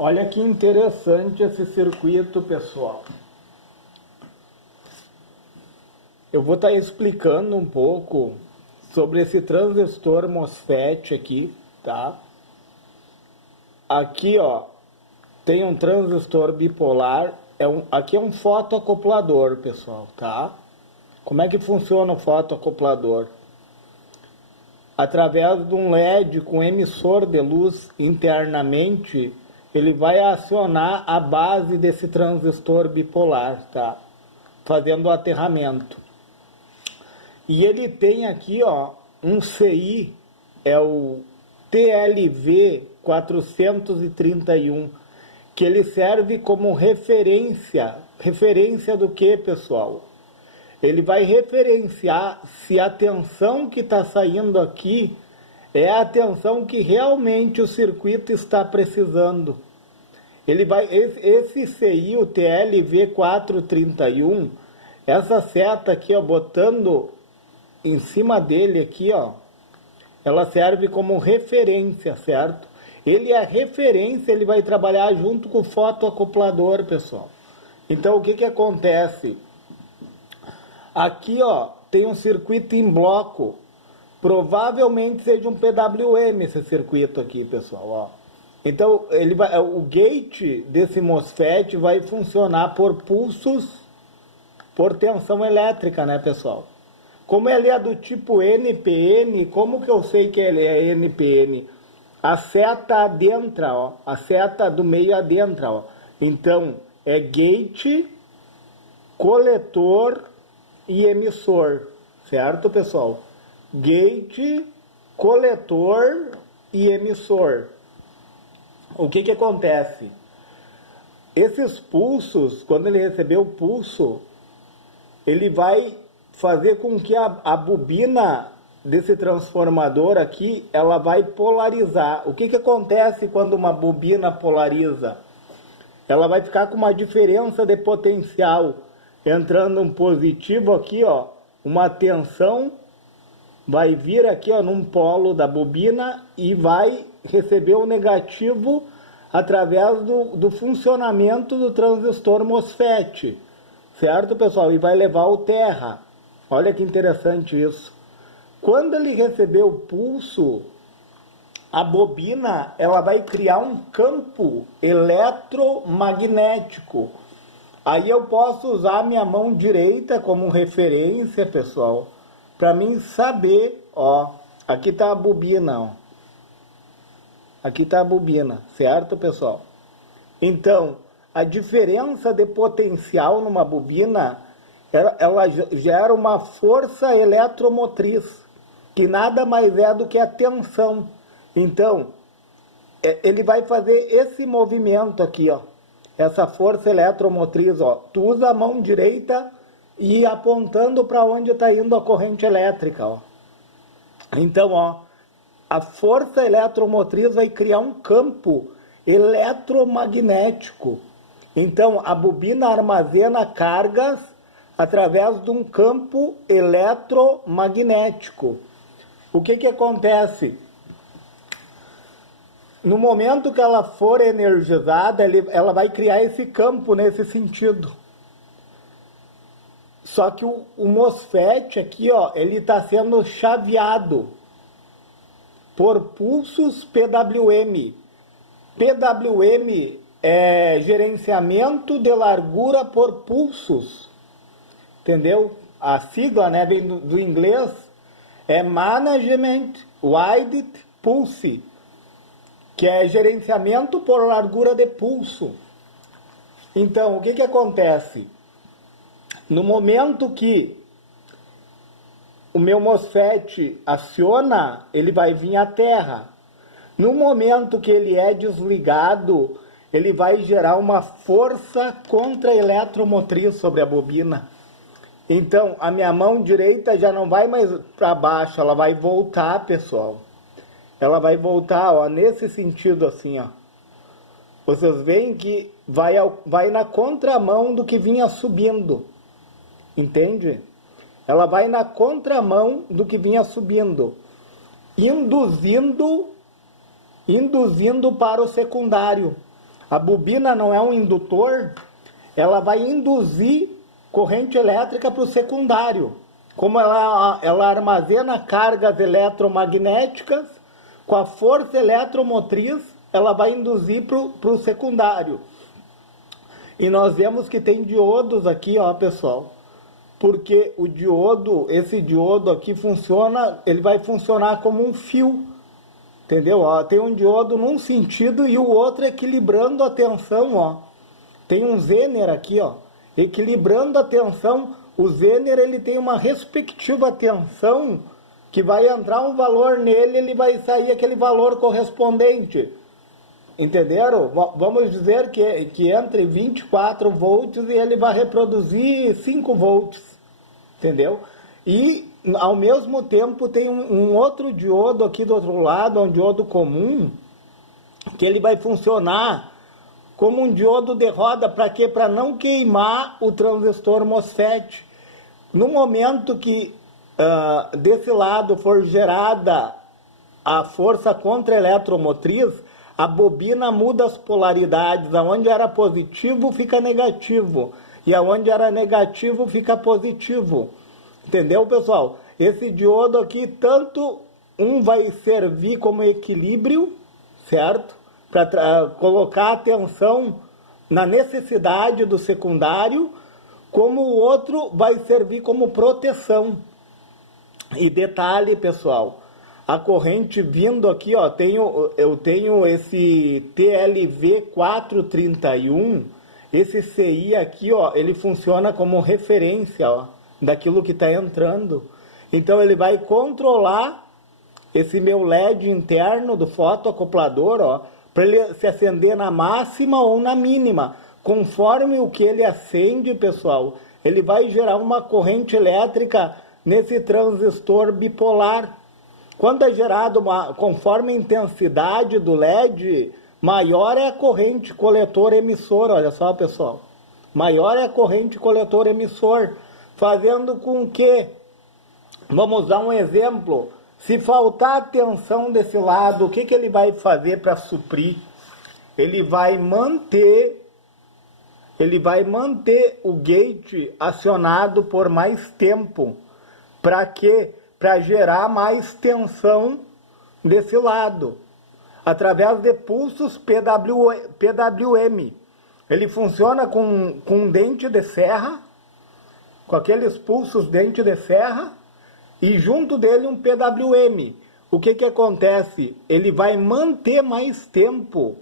Olha que interessante esse circuito, pessoal. Eu vou estar explicando um pouco sobre esse transistor MOSFET aqui, tá? Aqui, ó, tem um transistor bipolar, aqui é um fotoacoplador, pessoal, tá? Como é que funciona o fotoacoplador? Através de um LED com emissor de luz internamente, ele vai acionar a base desse transistor bipolar, tá? Fazendo o aterramento. E ele tem aqui, ó, um CI, é o TLV 431, que ele serve como referência. Referência do que, pessoal? Ele vai referenciar se a tensão que está saindo aqui é a tensão que realmente o circuito está precisando. Esse CI, o TLV431, essa seta aqui, ó, botando em cima dele aqui, ó, ela serve como referência, certo? Ele é referência, ele vai trabalhar junto com o fotoacoplador, pessoal. Então, o que que acontece? Aqui, ó, tem um circuito em bloco. Provavelmente seja um PWM esse circuito aqui, pessoal, ó. Então, o gate desse MOSFET vai funcionar por pulsos, por tensão elétrica, né, pessoal? Como ele é do tipo NPN, como que eu sei que ele é NPN? A seta adentra, ó. A seta do meio adentra, ó. Então, é gate, coletor e emissor, certo, pessoal? Gate, coletor e emissor. O que que acontece? Esses pulsos, quando ele receber o pulso, ele vai fazer com que a bobina desse transformador aqui, ela vai polarizar. O que que acontece quando uma bobina polariza? Ela vai ficar com uma diferença de potencial, entrando um positivo aqui, ó, uma tensão vai vir aqui, ó, num polo da bobina e vai receber o negativo através do funcionamento do transistor MOSFET, certo, pessoal? E vai levar o terra. Olha que interessante isso. Quando ele receber o pulso, a bobina, ela vai criar um campo eletromagnético. Aí eu posso usar a minha mão direita como referência, pessoal, para mim saber, ó, aqui está a bobina, ó. Aqui está a bobina, certo, pessoal? Então, a diferença de potencial numa bobina, ela gera uma força eletromotriz, que nada mais é do que a tensão. Então, ele vai fazer esse movimento aqui, ó. Essa força eletromotriz, ó. Tu usa a mão direita e apontando para onde está indo a corrente elétrica, ó. Então, ó, a força eletromotriz vai criar um campo eletromagnético. Então, a bobina armazena cargas através de um campo eletromagnético. O que que acontece? No momento que ela for energizada, ela vai criar esse campo nesse sentido. Só que o MOSFET aqui, ó, ele está sendo chaveado por pulsos PWM. PWM é gerenciamento de largura por pulsos. Entendeu? A sigla, né, vem do inglês, é Management Wide Pulse, que é gerenciamento por largura de pulso. Então, o que que acontece? No momento que o meu MOSFET aciona, ele vai vir à terra. No momento que ele é desligado, ele vai gerar uma força contra-eletromotriz sobre a bobina. Então, a minha mão direita já não vai mais para baixo, ela vai voltar, pessoal. Ela vai voltar, ó, nesse sentido assim, ó. Vocês veem que vai na contramão do que vinha subindo. Entende? Ela vai na contramão do que vinha subindo, induzindo para o secundário. A bobina não é um indutor, ela vai induzir corrente elétrica para o secundário. Como ela armazena cargas eletromagnéticas, com a força eletromotriz, ela vai induzir para o secundário. E nós vemos que tem diodos aqui, ó, pessoal. Porque o diodo, esse diodo aqui funciona, ele vai funcionar como um fio. Entendeu? Ó, tem um diodo num sentido e o outro equilibrando a tensão, ó. Tem um Zener aqui, ó, equilibrando a tensão. O Zener, ele tem uma respectiva tensão que vai entrar um valor nele, ele vai sair aquele valor correspondente. Entenderam? Vamos dizer que entre 24 volts e ele vai reproduzir 5 volts. Entendeu? E, ao mesmo tempo, tem um outro diodo aqui do outro lado, um diodo comum, que ele vai funcionar como um diodo de roda. Para quê? Para não queimar o transistor MOSFET. No momento que desse lado for gerada a força contra-eletromotriz, a bobina muda as polaridades. Aonde era positivo fica negativo, e aonde era negativo fica positivo. Entendeu, pessoal? Esse diodo aqui, tanto um vai servir como equilíbrio, certo? Para colocar atenção na necessidade do secundário, como o outro vai servir como proteção. E detalhe, pessoal, a corrente vindo aqui, ó, eu tenho esse TLV 431, esse CI aqui, ó, ele funciona como referência, ó, daquilo que está entrando. Então ele vai controlar esse meu LED interno do fotoacoplador, ó, para ele se acender na máxima ou na mínima. Conforme o que ele acende, pessoal, ele vai gerar uma corrente elétrica nesse transistor bipolar. Quando é gerado conforme a intensidade do LED, maior é a corrente coletor-emissor. Olha só, pessoal. Maior é a corrente coletor-emissor. Fazendo com que, vamos usar um exemplo, se faltar tensão desse lado, o que ele vai fazer para suprir? Ele vai manter o gate acionado por mais tempo. Para quê? Para gerar mais tensão desse lado, através de pulsos PWM. Ele funciona com um dente de serra, com aqueles pulsos dente de serra, e junto dele um PWM. O que acontece? Ele vai manter mais tempo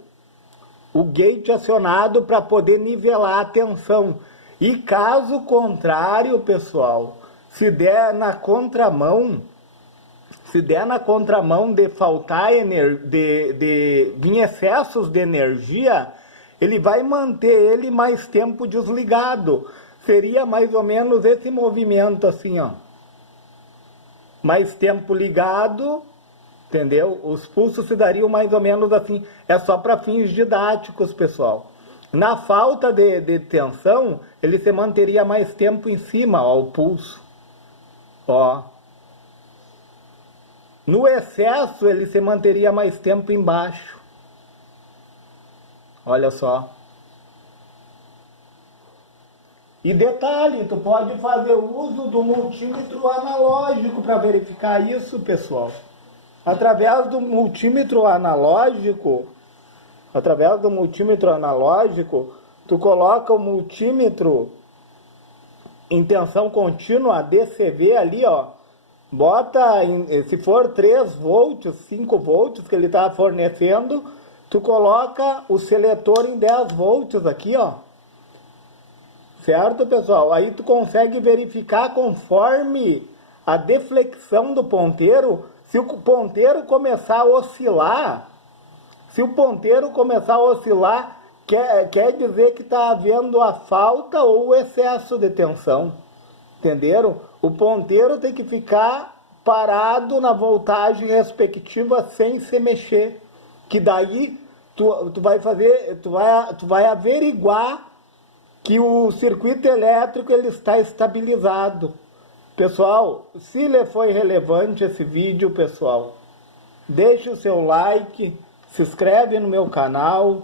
o gate acionado para poder nivelar a tensão. E caso contrário, pessoal, se der na contramão de faltar de vir excessos de energia, ele vai manter ele mais tempo desligado. Seria mais ou menos esse movimento assim, ó. Mais tempo ligado, entendeu? Os pulsos se dariam mais ou menos assim. É só para fins didáticos, pessoal. Na falta de tensão, ele se manteria mais tempo em cima, ó, o pulso. Ó. No excesso, ele se manteria mais tempo embaixo. Olha só. E detalhe, tu pode fazer uso do multímetro analógico para verificar isso, pessoal. Através do multímetro analógico, tu coloca o multímetro em tensão contínua, DCV ali, ó. Bota, se for 3 volts, 5 volts que ele está fornecendo, tu coloca o seletor em 10 volts aqui, ó. Certo, pessoal? Aí tu consegue verificar conforme a deflexão do ponteiro. Se o ponteiro começar a oscilar, quer dizer que está havendo a falta ou o excesso de tensão. Entenderam? O ponteiro tem que ficar parado na voltagem respectiva sem se mexer. Que daí tu vai averiguar que o circuito elétrico ele está estabilizado. Pessoal, se lhe foi relevante esse vídeo, pessoal, deixe o seu like, se inscreve no meu canal,